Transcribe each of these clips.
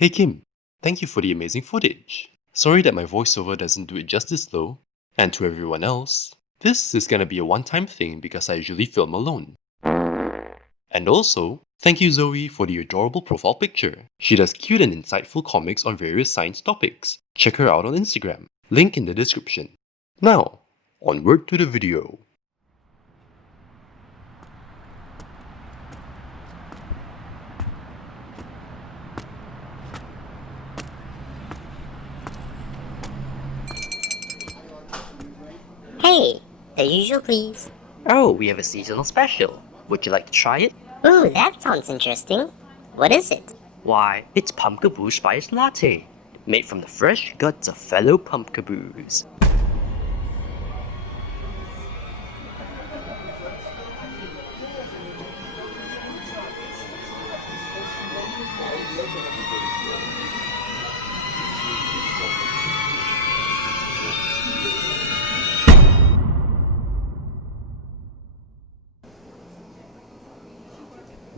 Hey Kim, thank you for the amazing footage. Sorry that my voiceover doesn't do it justice though. And to everyone else, this is gonna be a one-time thing because I usually film alone. And also, thank you Zoe for the adorable profile picture. She does cute and insightful comics on various science topics. Check her out on Instagram, link in the description. Now, onward to the video. Hey, the usual please. Oh, we have a seasonal special. Would you like to try it? Ooh, that sounds interesting. What is it? Why, it's Pumpkaboo Spice Latte, made from the fresh guts of fellow Pumpkaboos.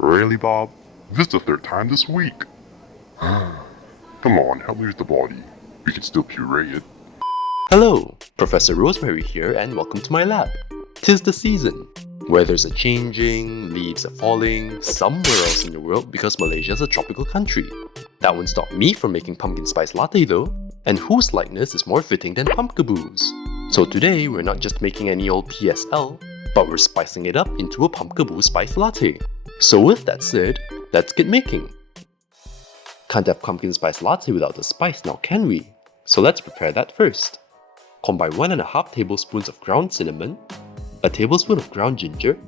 Really, Bob? This is the third time this week. Come on, help me with the body. We can still puree it. Hello, Professor Rosemary here and welcome to my lab. 'Tis the season. Weather's a changing, leaves are falling, somewhere else in the world because Malaysia's a tropical country. That won't stop me from making pumpkin spice latte though, and whose likeness is more fitting than Pumpkaboos? So today we're not just making any old PSL, but we're spicing it up into a Pumpkaboo spice latte. So with that said, let's get making. Can't have pumpkin spice latte without the spice now, can we? So let's prepare that first. Combine 1.5 tablespoons of ground cinnamon, a tablespoon of ground ginger,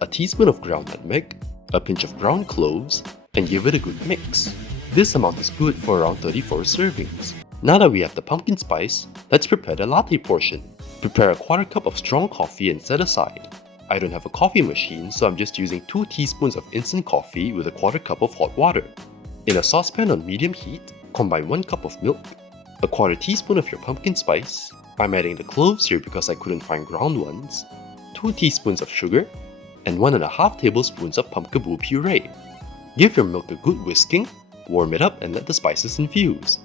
a teaspoon of ground nutmeg, a pinch of ground cloves, and give it a good mix. This amount is good for around 34 servings. Now that we have the pumpkin spice, let's prepare the latte portion. Prepare a 1/4 cup of strong coffee and set aside. I don't have a coffee machine, so I'm just using 2 teaspoons of instant coffee with a 1/4 cup of hot water. In a saucepan on medium heat, combine 1 cup of milk, a 1/4 teaspoon of your pumpkin spice, I'm adding the cloves here because I couldn't find ground ones, 2 teaspoons of sugar, and 1.5 tablespoons of Pumpkaboo puree. Give your milk a good whisking, warm it up and let the spices infuse.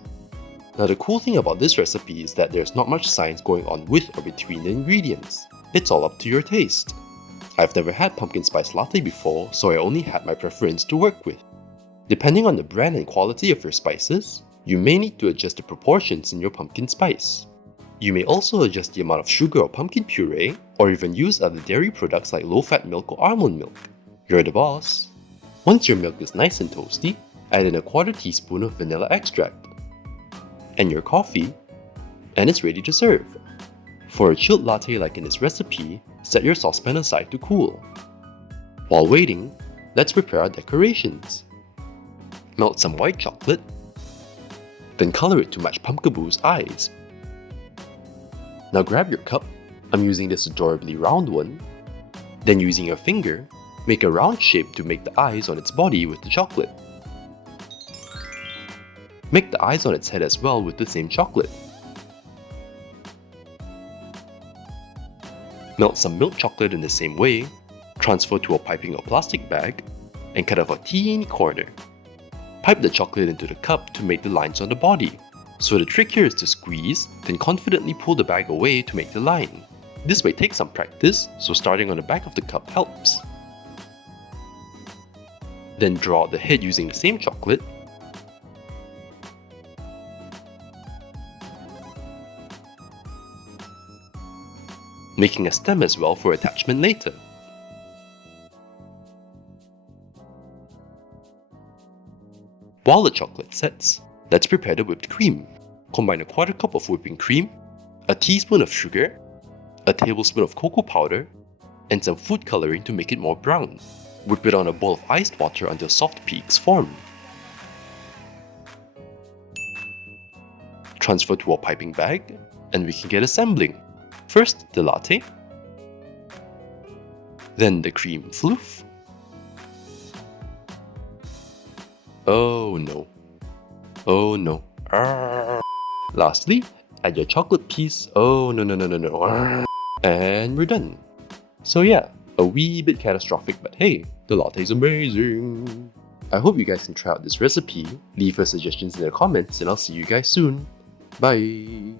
Now the cool thing about this recipe is that there's not much science going on with or between the ingredients. It's all up to your taste. I've never had pumpkin spice latte before, so I only had my preference to work with. Depending on the brand and quality of your spices, you may need to adjust the proportions in your pumpkin spice. You may also adjust the amount of sugar or pumpkin puree, or even use other dairy products like low-fat milk or almond milk. You're the boss. Once your milk is nice and toasty, add in a 1/4 teaspoon of vanilla extract. And your coffee, and it's ready to serve. For a chilled latte like in this recipe, set your saucepan aside to cool. While waiting, let's prepare our decorations. Melt some white chocolate, then color it to match Pumpkaboo's eyes. Now grab your cup, I'm using this adorably round one, then using your finger, make a round shape to make the eyes on its body with the chocolate. Make the eyes on its head as well with the same chocolate. Melt some milk chocolate in the same way, transfer to a piping or plastic bag, and cut off a teeny corner. Pipe the chocolate into the cup to make the lines on the body. So the trick here is to squeeze, then confidently pull the bag away to make the line. This may take some practice, so starting on the back of the cup helps. Then draw out the head using the same chocolate, making a stem as well for attachment later. While the chocolate sets, let's prepare the whipped cream. Combine a 1/4 cup of whipping cream, a teaspoon of sugar, a tablespoon of cocoa powder, and some food coloring to make it more brown. Whip it on a bowl of iced water until soft peaks form. Transfer to a piping bag, and we can get assembling. First the latte, then the cream floof. Oh no. Oh no. Arrgh. Lastly, add your chocolate piece. Oh no. Arrgh. And we're done. So yeah, a wee bit catastrophic, but hey, the latte's amazing. I hope you guys can try out this recipe, leave your suggestions in the comments, and I'll see you guys soon. Bye!